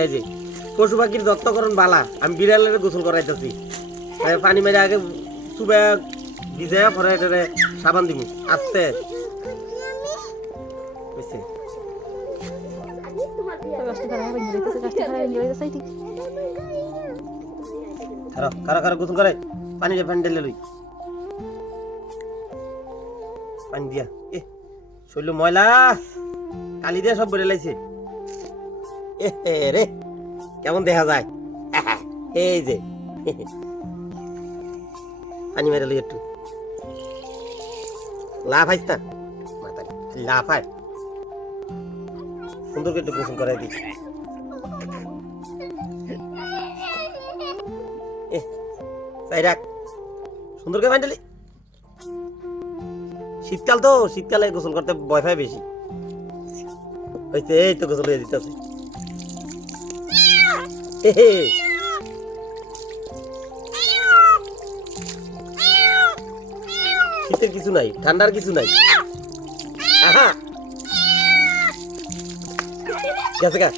এই যে পশু পাখির যত্ন করুন বালা, আমি বিড়ালের গোসল করাইতেছি। পানি মেরে আগে চুবে ভিজাইয়া পরে এটারে সাবান দিব আস্তে। বুঝছে? কারা গোসল করে পানি ঢেলে লই পানি দিয়া। এ শরীর ময়লা কালি দিয়ে সব বেড়ে লাইছে। রে কেমন দেখা যায়। এই যে পানি মেরে লই একটু লাভ আইস না মাথা লাভ আয় সুন্দর করে একটু গোসল করাই দিই। রাখ সুন্দর করে পানি ঢেলি। শীতকাল তো, শীতকালে গোসল করতে ভয় পায় বেশি হয়েছে। এই তো গোসল হয়ে দিতেছে। শীতের কিছু নাই, ঠান্ডার কিছু নাই। গেছে গা।